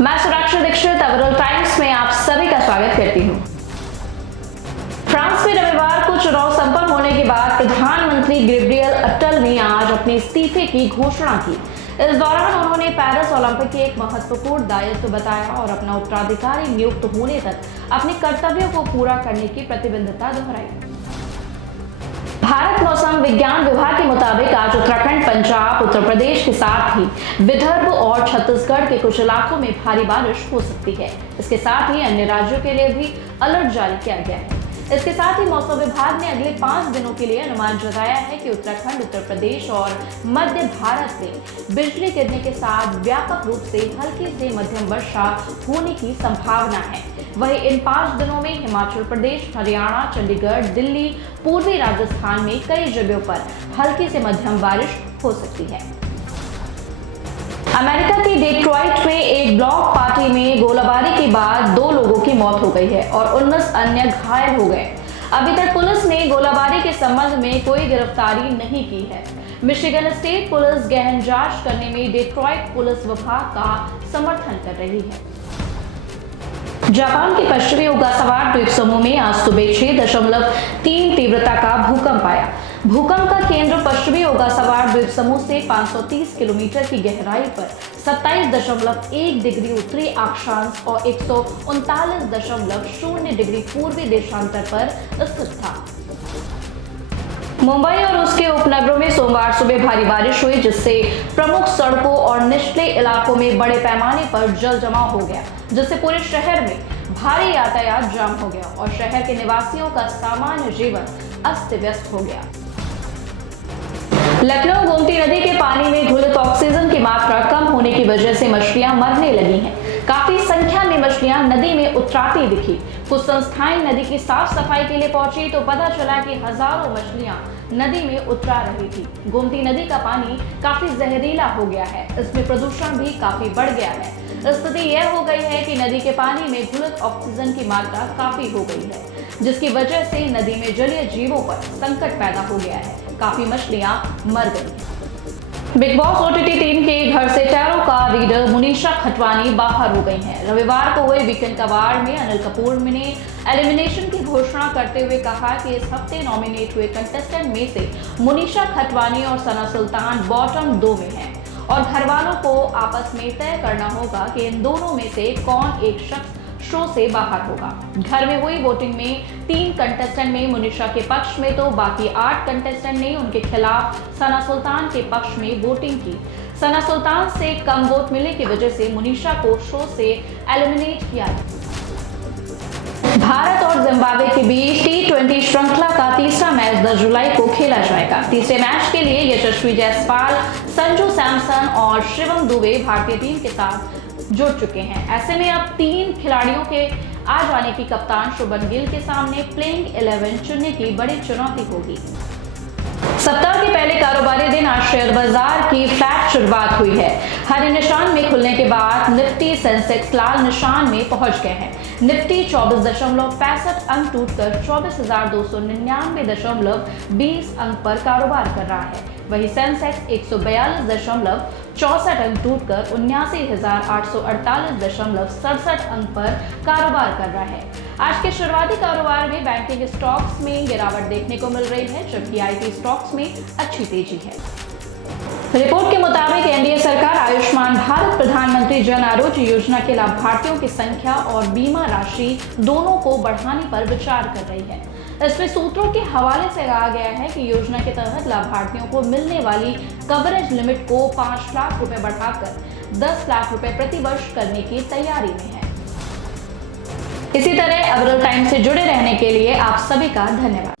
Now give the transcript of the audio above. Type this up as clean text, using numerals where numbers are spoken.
मैं सुरक्षा दीक्षित अवरल टाइम्स में आप सभी का स्वागत करती हूँ। फ्रांस में रविवार को चुनाव संपन्न होने के बाद प्रधानमंत्री गैब्रियल अट्टल ने आज अपने इस्तीफे की घोषणा की। इस दौरान उन्होंने पेरिस ओलंपिक के एक महत्वपूर्ण दायित्व बताया और अपना उत्तराधिकारी नियुक्त होने तक अपने कर्तव्यों को पूरा करने की प्रतिबद्धता दोहराई। भारत मौसम विज्ञान विभाग के मुताबिक आज उत्तराखंड, पंजाब, उत्तर प्रदेश के साथ ही विदर्भ और छत्तीसगढ़ के कुछ इलाकों में भारी बारिश हो सकती है। इसके साथ ही अन्य राज्यों के लिए भी अलर्ट जारी किया गया है। इसके साथ ही मौसम विभाग ने अगले 5 दिनों के लिए अनुमान जताया है कि उत्तराखंड, उत्तर प्रदेश और मध्य भारत में बिजली गिरने के साथ व्यापक रूप से हल्की से मध्यम वर्षा होने की संभावना है। वहीं इन 5 दिनों में हिमाचल प्रदेश, हरियाणा, चंडीगढ़, दिल्ली, पूर्वी राजस्थान में कई जगहों पर हल्की से मध्यम बारिश हो सकती है। अमेरिका के डेट्रॉइट में एक ब्लॉक पार्टी में गोलाबारी के बाद 2 लोगों की मौत हो गई है और 19 अन्य घायल हो गए। अभी तक पुलिस ने गोलाबारी के संबंध में कोई गिरफ्तारी नहीं की है। मिशिगन स्टेट पुलिस गहन जांच करने में डेट्रॉइट पुलिस विभाग का समर्थन कर रही है। जापान के पश्चिमी ओगासावा द्वीप समूह में आज सुबह 6.3 तीव्रता का भूकंप आया। भूकंप का केंद्र पश्चिमी ओगासावा द्वीप समूह से 530 किलोमीटर की गहराई पर 27.1 डिग्री उत्तरी अक्षांश और 139.0 डिग्री पूर्वी देशांतर पर स्थित था। मुंबई और उसके उपनगरों में सोमवार सुबह भारी बारिश हुई, जिससे प्रमुख सड़कों और निचले इलाकों में बड़े पैमाने पर जल जमाव हो गया, जिससे पूरे शहर में भारी यातायात जाम हो गया और शहर के निवासियों का सामान्य जीवन अस्त व्यस्त हो गया। लखनऊ गोमती नदी के पानी में घुलित ऑक्सीजन की मात्रा कम होने की वजह से मछलियां मरने लगी हैं। काफी संख्या में मछलियां नदी में उतराती दिखी। कुछ संस्थाएं नदी की साफ सफाई के लिए पहुंची तो पता चला कि हजारों मछलियां नदी में उतरा रही थी। गोमती नदी का पानी काफी जहरीला हो गया है। इसमें प्रदूषण भी काफी बढ़ गया है। स्थिति यह हो गई है कि नदी के पानी में घुलित ऑक्सीजन की मात्रा काफी हो गई है, जिसकी वजह से नदी में जलीय जीवों पर संकट पैदा हो गया है। काफी मछलियां मर गई। बिग बॉस ओटीटी टीम के घर से टैरो का रीडर मुनीषा खटवानी बाहर हो गई हैं। रविवार को हुए वीकेंड कबाड़ में अनिल कपूर ने एलिमिनेशन की घोषणा करते हुए कहा कि इस हफ्ते नॉमिनेट हुए कंटेस्टेंट में से मुनीषा खटवानी और सना सुल्तान बॉटम 2 में हैं और घरवालों को आपस में तय करना होगा कि इन दोनों में से कौन एक शख्स शो से बाहर होगा। घर में हुई वोटिंग में 3 कंटेस्टेंट ने मुनीषा के पक्ष में तो बाकी 8 कंटेस्टेंट ने उनके खिलाफ सना सुल्तान के पक्ष में वोटिंग की। सना सुल्तान से कम वोट मिलने की वजह से मुनीषा को शो से एलिमिनेट किया गया। भारत और जिम्बाब्वे के बीच T20 श्रृंखला का तीसरा मैच 10 जुलाई को खेला जाएगा। तीसरे मैच के लिए यशस्वी जायसवाल, संजू सैमसन और शिवम दुबे भारतीय टीम के साथ जुड़ चुके हैं। ऐसे में अब 3 खिलाड़ियों के आ जाने की कप्तान शुभमन गिल के सामने प्लेइंग 11 चुनने की बड़ी चुनौती होगी। सप्ताह के पहले कारोबारी दिन आज शेयर बाजार की फ्लैट शुरुआत हुई है। हरे निशान में खुलने के बाद निफ्टी सेंसेक्स लाल निशान में पहुंच गए हैं। निफ्टी 24.65 अंक टूटकर 24,299.20 अंक पर कारोबार कर रहा है। वहीं सेंसेक्स 142.64 अंक टूटकर 79,848.67 अंक पर कारोबार कर रहा है। आज के शुरुआती कारोबार में बैंकिंग स्टॉक्स में गिरावट देखने को मिल रही है, जबकि आईटी स्टॉक्स में अच्छी तेजी है। रिपोर्ट के मुताबिक एनडीए सरकार आयुष्मान भारत प्रधानमंत्री जन आरोग्य योजना के लाभार्थियों की संख्या और बीमा राशि दोनों को बढ़ाने पर विचार कर रही है। इसमें सूत्रों के हवाले से कहा गया है कि योजना के तहत लाभार्थियों को मिलने वाली कवरेज लिमिट को 5 लाख रुपए बढ़ाकर 10 लाख रुपए प्रति वर्ष करने की तैयारी में है। इसी तरह अवरल टाइम्स से जुड़े रहने के लिए आप सभी का धन्यवाद।